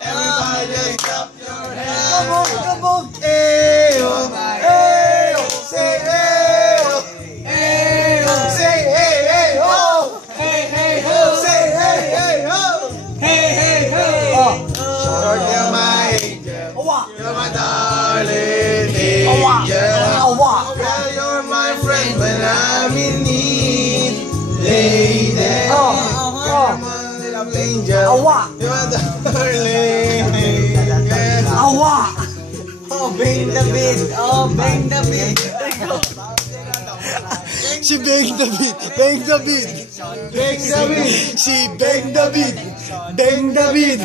Everybody just clap your hands. Come on. Ayo, ayo, say ayo, ayo, say hey, hey, ho, hey, hey, ho, say hey, hey, ho, hey, hey, ho. Lord, you're my angel, you're my darling angel. Well, you're my friend when I'm in need, lady. Angel, you're my darling angel. Oh, bang the beat. Oh, bang the beat. She bang the beat. Bang the beat. Bang the beat. She bang the beat. Bang the beat.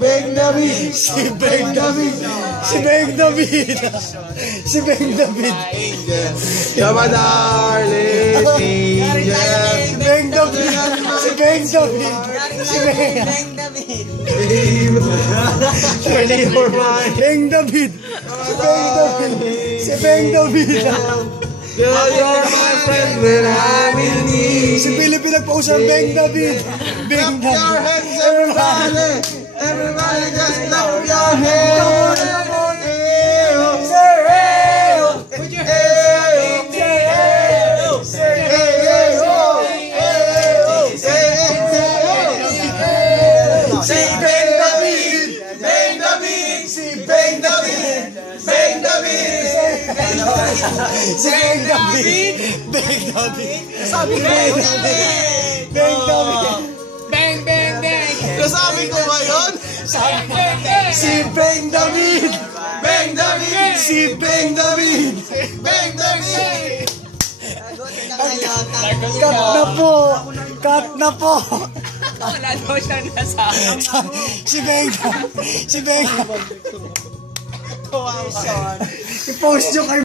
She bang the beat. She bang the beat. She bang the beat. She bang the beat. You're my darling angel. She bang the beat. She bang the beat. She bang the beat. Surely you're mine. bang the beat. She bang the beat. She bang the beat. You're my friend when I'm in need. Si Philip pinagpausan bang the beat. Bang Clap the your beat. hands, everybody. Everybody just clap your hands. Say hey, put your hands. Say hey, say hey, oh, hey, say hey, say bang the beat, bang the beat, see bang the beat, bang the beat, bang the beat, Si bang the beat. Bang the beat. sabi ko Bang the beat. Bang the beat. Bang, bang, bang. nasabi ko ba yun? Si bang the beat. Bang the beat, Si bang the beat. bang the beat. Cut na po. Cut na po. Wala daw siya nasa. Si bang the. Si bang the. Wow, son. I-post nyo kay